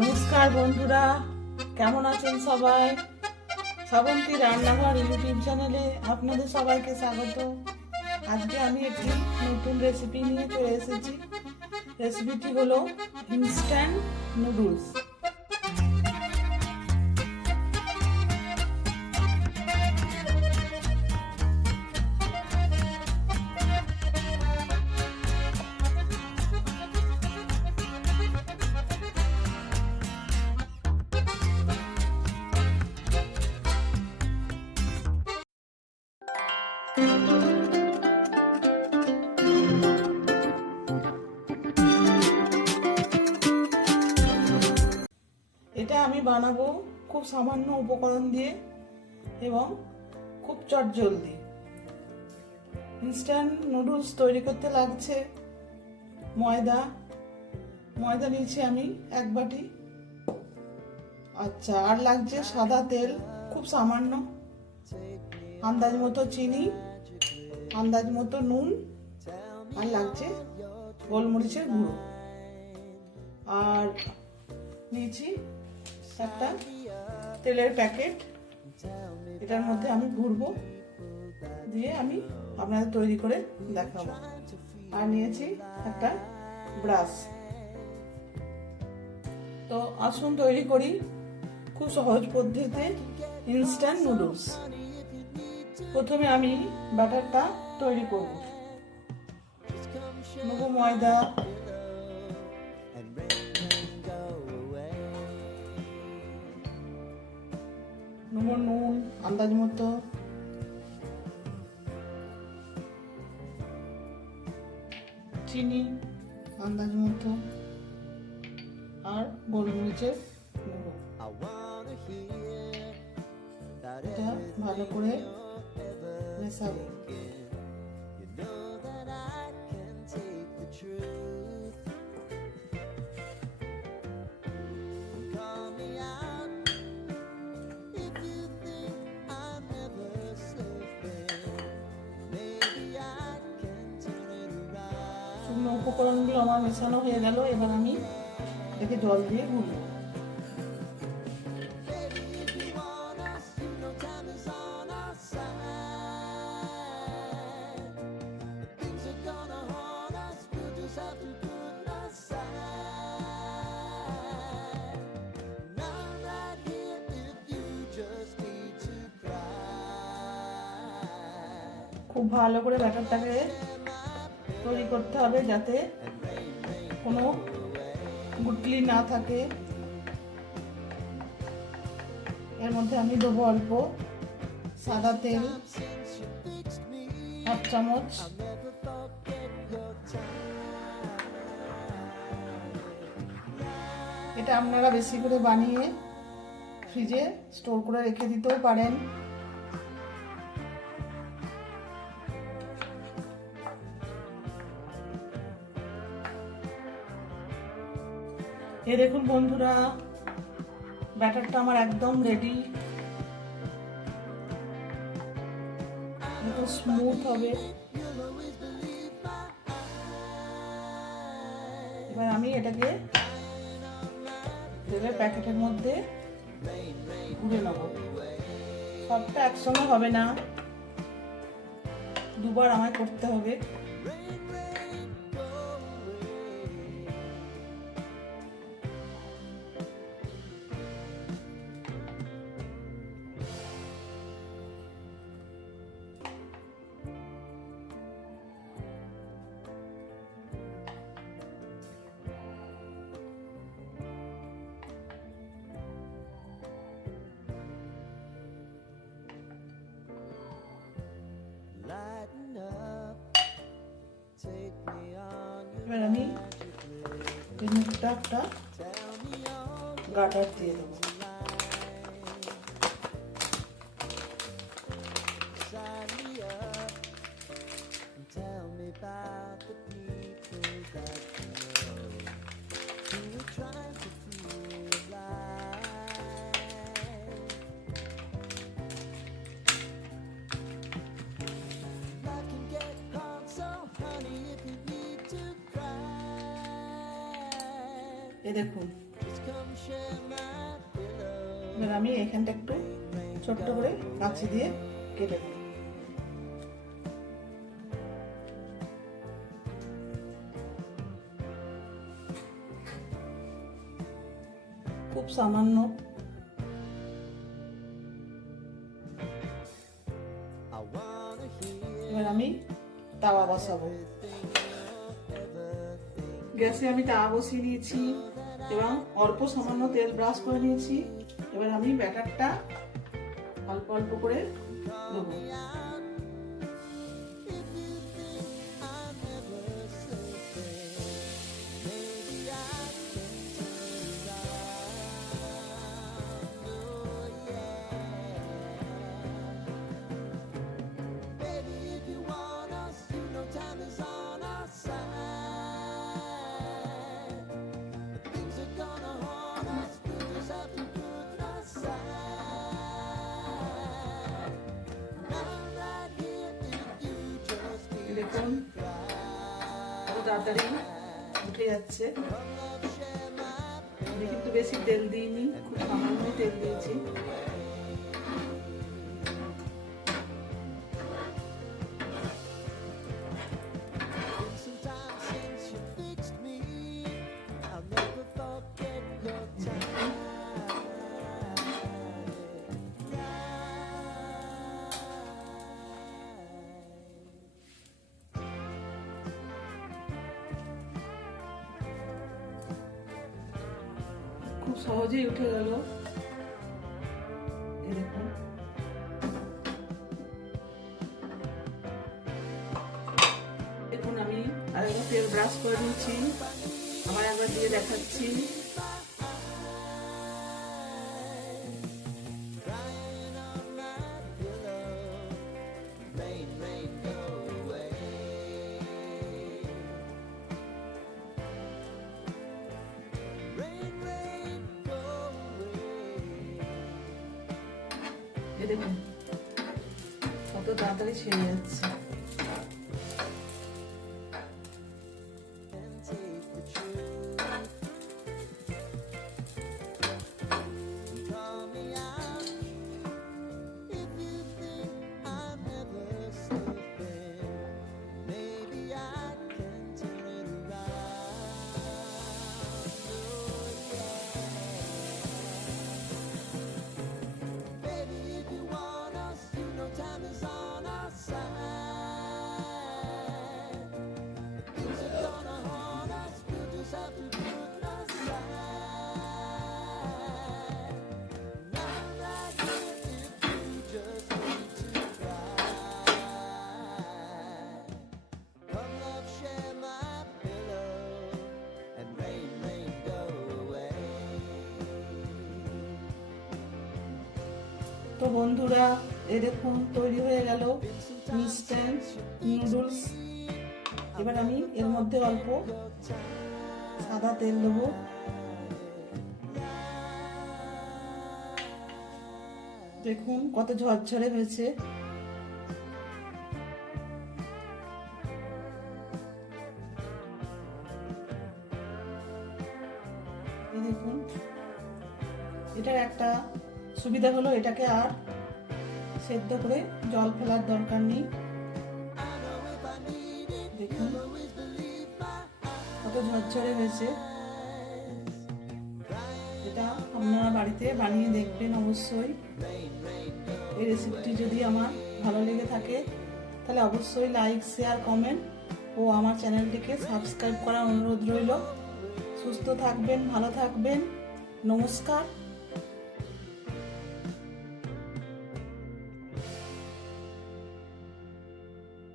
নমস্কার বন্ধুরা, কেমন আছেন সবাই? শ্রাবন্তী রান্নাঘর ইউটিউব চ্যানেলে আপনাদের সবাইকে স্বাগত। আজকে আমি একটি নতুন রেসিপি নিয়ে চলে এসেছি। রেসিপিটি হলো ইনস্ট্যান্ট নুডলস। এটা আমি বানাবো খুব সামান্য উপকরণ দিয়ে এবং খুব চটজলদি। ইনস্ট্যান্ট নুডলস তৈরি করতে লাগছে ময়দা নিয়েছি আমি 1 বাটি। আচ্ছা, আর লাগছে সাদা তেল খুব সামান্য, আন্দাজ মতো চিনি, আন্দাজ মতো নুন, আর লাগছে গোলমরিচের গুঁড়ো। আর নিয়েছি একটা তেলের প্যাকেট, এটার মধ্যে আমি ঘুরবো দিয়ে আমি আপনাদের তৈরি করে দেখাবো। আর নিয়েছি একটা ব্রাশ। তো আসুন তৈরি করি খুব সহজ পদ্ধতিতে ইনস্ট্যান্ট নুডলস। প্রথমে আমি ব্যাটারটা তৈরি করব। নেব ময়দা, নেব নুন আন্দাজ মতো, চিনি আন্দাজ মতো, আর গোলমরিচের গুঁড়ো। এটা ভালো করে মেশাবো। শুকনো উপকরণগুলো আমার মেশানো হয়ে গেল। এবার আমি এটাকে জল দিয়ে গুলবো। খুব ভালো করে ব্যাটারটাকে তৈরি করতে হবে যাতে কোনো গুটলি না থাকে। এর মধ্যে আমি দেবো অল্প সাদা তেল, 1 চামচ, এটা আপনারা বেশি করে বানিয়ে ফ্রিজে স্টোর করে রেখে দিতেও পারেন। এই দেখুন বন্ধুরা, ব্যাটারটা আমার একদম রেডি। একটু স্মুথ হবে। এবার আমি এটাকে তেলের প্যাকেটের মধ্যে গুঁড়ে নেব। সবটা একসঙ্গে হবে না, দুবার আমায় করতে হবে। এবার আমি এই মুখটা একটা গাটার দিয়ে দেবো। এই দেখুন এবার আমি এখানটা একটু ছোট্ট করে কাঁচি দিয়ে কেটে দিই। খুব সামান্য। এবার আমি তাওয়া বসাবো। গ্যাসে আমি তাওয়া বসিয়ে নিয়েছি এবং অল্প সামান্য তেল ব্রাশ করে নিয়েছি। এবার আমি ব্যাটারটা অল্প অল্প করে দেবো। দেখুন কত তাড়াতাড়ি উঠে যাচ্ছে। আমি কিন্তু বেশি তেল দিইনি, খুব সামান্য তেল দিয়েছি। খুব সহজেই উঠে গেল। দেখুন দেখুন আমি আরেকবার তেল ব্রাশ করে নিচ্ছি, আবার একবার দিয়ে দেখাচ্ছি। দেখুন কত তাড়াতাড়ি ছেড়ে যাচ্ছে। তো বন্ধুরা, এই দেখুন তৈরি হয়ে গেল ইনস্ট্যান্ট নুডলস। এবার আমি এর মধ্যে অল্প সাদা তেল দেবো। দেখুন কত ঝরঝরে হয়েছে। দেখুন এটার একটা সুবিধা হলো এটাকে আর সেদ্ধ করে জল ফেলার দরকার নেই। দেখুন কত ঝরঝরে হয়েছে। এটা আপনারা বাড়িতে বানিয়ে দেখবেন অবশ্যই। এই রেসিপিটি যদি আমার ভালো লেগে থাকে তাহলে অবশ্যই লাইক, শেয়ার, কমেন্ট ও আমার চ্যানেলটিকে সাবস্ক্রাইব করার অনুরোধ রইল। সুস্থ থাকবেন, ভালো থাকবেন। নমস্কার।